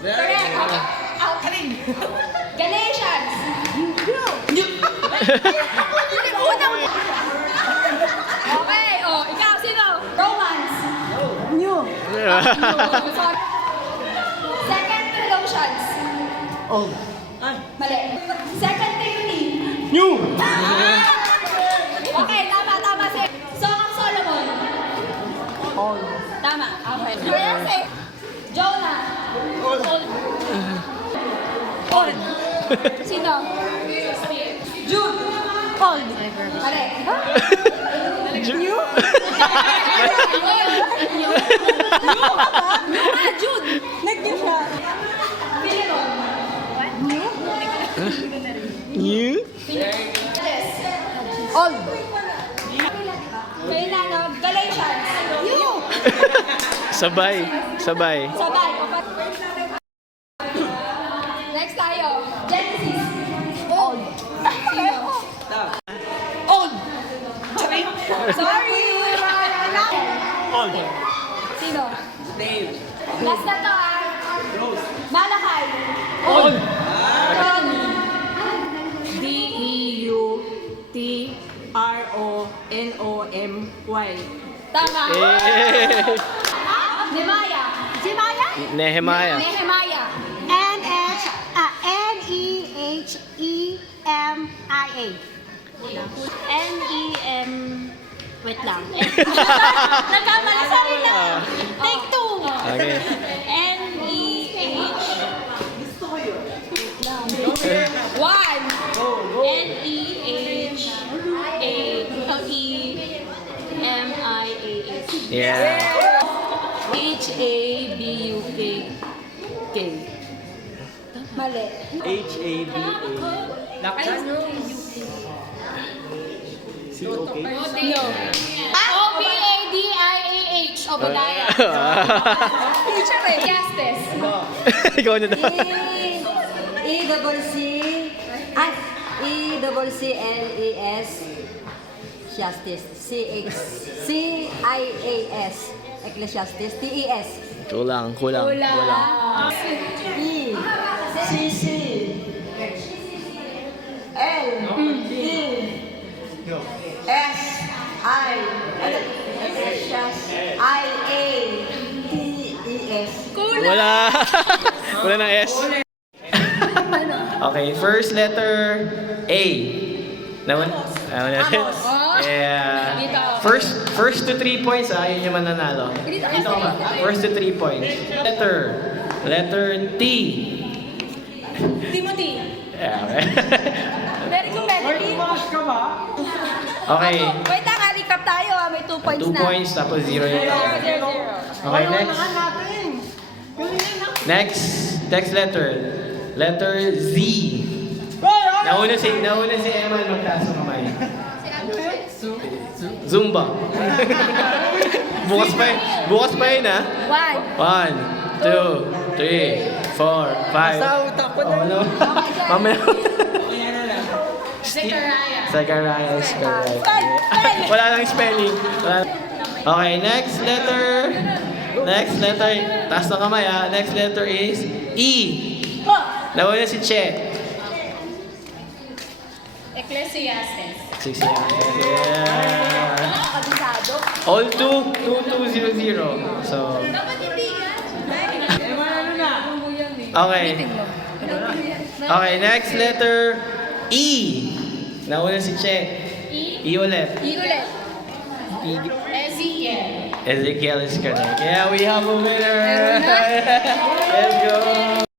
Correct. Alkaline. Galatians. Okay, oh, ikaw, sino? Romans. New. Second Colossians. Old. Mali. Second Timothy. New. Okay, tama si Song of Solomon. Old. Tama, okay. Yes, eh. Jonah. Old. Old. Sino? Jude. Old. Mali. New? Jude. Nag-new siya. Philemon. New? New? Yes. Old. Kaya na, no? Galatians. New. Sabay. Sabay. Sabay. Next tayo. Genesis. Old. Sino? Old. Sorry. Old. Sino? Dave. Last na to ah. Rose. Malakay. Old. Ronnie. Deuteronomy. Tama. Eh. Nemaya. Nemaya? Nehemiah. Nehemiah. Nehemia. Wait lang. Nagkamali sa rin na. Take two. Okay. One. Nehemiah. Yeah. Habuk. Mali. H-A-B-A. Laksan nyo. C-O-K. No. Obadiah. Obadiah. Teacher eh. Justice. Ikaw na daw. E-double-C-L-E-S Justice. C-H-C-I-A-S Ecclesiastes. T-E-S. Kulang, kulang. Wala. E C-C L-E-S-I I-A-T-E-S. Wala. Wala ng S. Okay, first letter A. Naman. Yeah. First to 3 points, yun yung mananalo. Dito ka ba? First to 3 points. Letter T. Timothy. Yeah, okay. Very competitive. Okay. Wait lang, recap tayo ah. May 2 points 2 na. points, tapos 0 yung tao. 0-0. Okay, next letter. Letter Z. Nauna si Emma magtaas ng kamay. Zumba. bukas pa yun ha. 1, 2, 3, 4, 5. Oh, no. Mamaya. Zechariah is correct. Wala lang spelling. Okay, next letter. Taas na kamay ha. Next letter is E. Nauna si Che. Ecclesiastes. 6 yeah. All 2-2-0-0. So, Dapat hindi yan. okay. Okay, next letter E. Nauna si Che. E ulit. Ulit. Ezekiel. Ezekiel is correct. Yeah, we have a winner. Let's go.